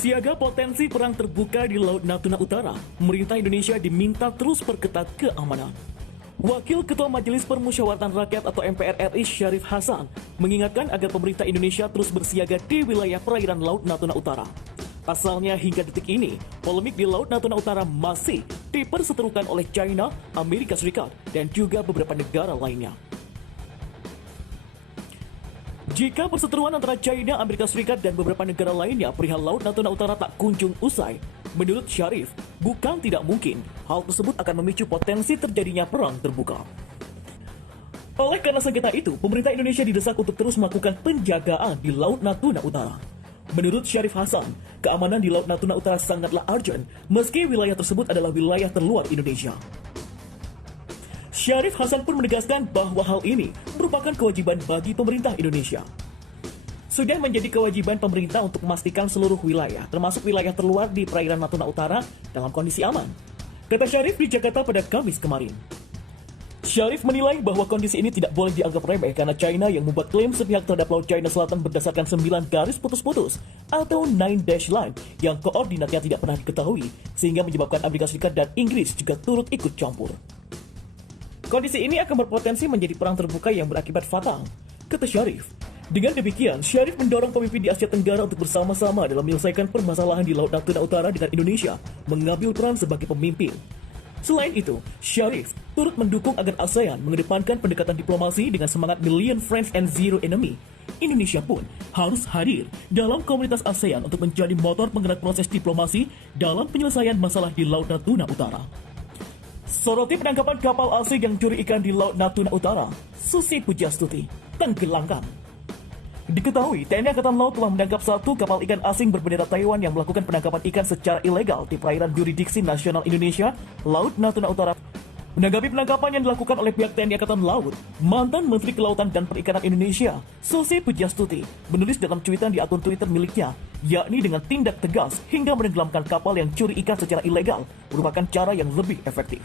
Siaga potensi perang terbuka di Laut Natuna Utara, pemerintah Indonesia diminta terus perketat keamanan. Wakil Ketua Majelis Permusyawaratan Rakyat atau MPR RI Syarif Hasan mengingatkan agar pemerintah Indonesia terus bersiaga di wilayah perairan Laut Natuna Utara. Pasalnya hingga detik ini, polemik di Laut Natuna Utara masih diperseterukan oleh China, Amerika Serikat, dan juga beberapa negara lainnya. Jika perseteruan antara China, Amerika Serikat, dan beberapa negara lainnya perihal Laut Natuna Utara tak kunjung usai, menurut Syarif, bukan tidak mungkin hal tersebut akan memicu potensi terjadinya perang terbuka. Oleh karena sengketa itu, pemerintah Indonesia didesak untuk terus melakukan penjagaan di Laut Natuna Utara. Menurut Syarif Hasan, keamanan di Laut Natuna Utara sangatlah urgent meski wilayah tersebut adalah wilayah terluar Indonesia. Syarif Hasan pun menegaskan bahwa hal ini merupakan kewajiban bagi pemerintah Indonesia. Sudah menjadi kewajiban pemerintah untuk memastikan seluruh wilayah, termasuk wilayah terluar di perairan Natuna Utara, dalam kondisi aman, kata Syarif di Jakarta pada Kamis kemarin. Syarif menilai bahwa kondisi ini tidak boleh dianggap remeh karena China yang membuat klaim sepihak terhadap Laut China Selatan berdasarkan 9 garis putus-putus atau 9 dash line yang koordinatnya tidak pernah diketahui, sehingga menyebabkan Amerika Serikat dan Inggris juga turut ikut campur. Kondisi ini akan berpotensi menjadi perang terbuka yang berakibat fatal, kata Syarif. Dengan demikian, Syarif mendorong pemimpin di Asia Tenggara untuk bersama-sama dalam menyelesaikan permasalahan di Laut Natuna Utara dengan Indonesia mengambil peran sebagai pemimpin. Selain itu, Syarif turut mendukung agar ASEAN mengedepankan pendekatan diplomasi dengan semangat Million Friends and Zero Enemy. Indonesia pun harus hadir dalam komunitas ASEAN untuk menjadi motor penggerak proses diplomasi dalam penyelesaian masalah di Laut Natuna Utara. Soroti penangkapan kapal asing yang curi ikan di Laut Natuna Utara, Susi Pujastuti, tenggelamkan. Diketahui, TNI Angkatan Laut telah menangkap satu kapal ikan asing berbendera Taiwan yang melakukan penangkapan ikan secara ilegal di perairan yurisdiksi nasional Indonesia, Laut Natuna Utara. Menanggapi penangkapan yang dilakukan oleh pihak TNI Angkatan Laut, mantan Menteri Kelautan dan Perikanan Indonesia, Susi Pujastuti, menulis dalam cuitan di akun Twitter miliknya, yakni dengan tindak tegas hingga menenggelamkan kapal yang curi ikan secara ilegal merupakan cara yang lebih efektif.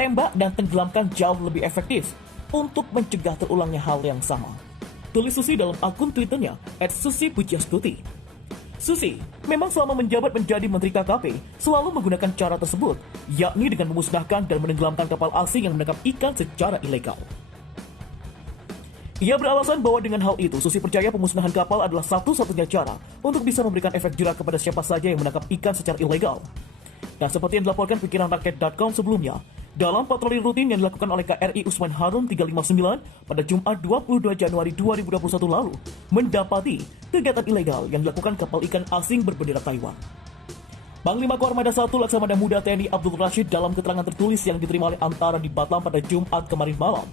Tembak dan tenggelamkan jauh lebih efektif untuk mencegah terulangnya hal yang sama, tulis Susi dalam akun Twitternya @susipujastuti. Susi memang selama menjabat menjadi Menteri KKP selalu menggunakan cara tersebut, yakni dengan memusnahkan dan menenggelamkan kapal asing yang menangkap ikan secara ilegal. Ia beralasan bahwa dengan hal itu, Susi percaya pemusnahan kapal adalah satu-satunya cara untuk bisa memberikan efek jerak kepada siapa saja yang menangkap ikan secara ilegal. Dan seperti yang dilaporkan pikiranrakyat.com sebelumnya, dalam patroli rutin yang dilakukan oleh KRI Usman Harun 359 pada Jumat 22 Januari 2021 lalu, mendapati kegiatan ilegal yang dilakukan kapal ikan asing berbendera Taiwan. Panglima Koarmada 1 Laksamana Muda TNI Abdul Rashid dalam keterangan tertulis yang diterima oleh Antara di Batam pada Jumat kemarin malam,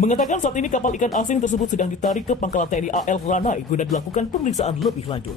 mengatakan saat ini kapal ikan asing tersebut sedang ditarik ke pangkalan TNI AL Ranai guna dilakukan pemeriksaan lebih lanjut.